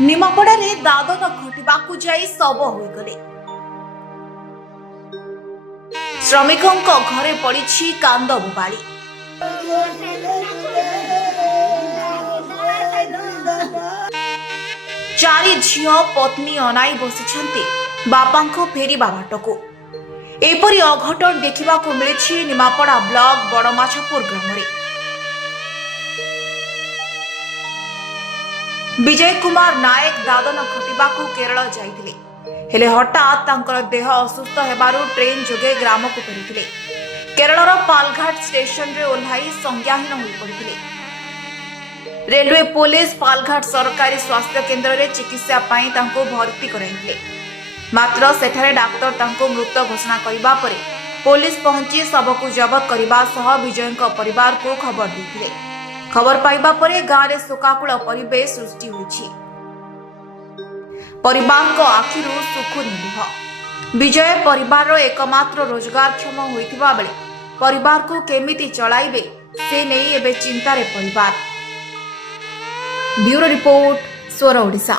निमापड़ारे दादन घटवाकू जाई शव होइगले। श्रमिकों घरे पड़ी कांद बोबाली। चारि झियो पत्नी अनाई बसिछन्ति बापांको फेरिबा बाटको। एपरी अघटन देखिबाकू मिलिछि निमापड़ा ब्लॉक बड़माछपुर ग्रामरे। विजय कुमार नायक दादन घटिबाकू केरल जाइथिले, हेले हठात तांकर देह असुस्थ हेबारु ट्रेन जोगे ग्रामको फेरिथिले। केरलर पालघाट स्टेशन रे ओल्हाई संज्ञाहीन होई पड़िथिले। रेलवे पुलिस पालघाट सरकारी स्वास्थ्य केन्द्र रे चिकित्सा पाई तांको भर्ती कराइथिले, मात्र सेठारे डाक्टर तांको मृत घोषणा करिबा परे पुलिस पहुंची शवकू जबत करिबा सह विजयଙ୍କ परिवार को खबर दैथिले। खबर पाइबा परे गाँ रे शोकाकुल परिवेश सृष्टि होइछि। परिवार को आखिरु सुख निलुह। विजय परिवार एकमात्र रोजगारक्षम होइथिबा बेले परिवार को केमिति चलाइबे से नै एबे चिंतारे परिवार। ब्यूरो रिपोर्ट, स्वर ओडिशा।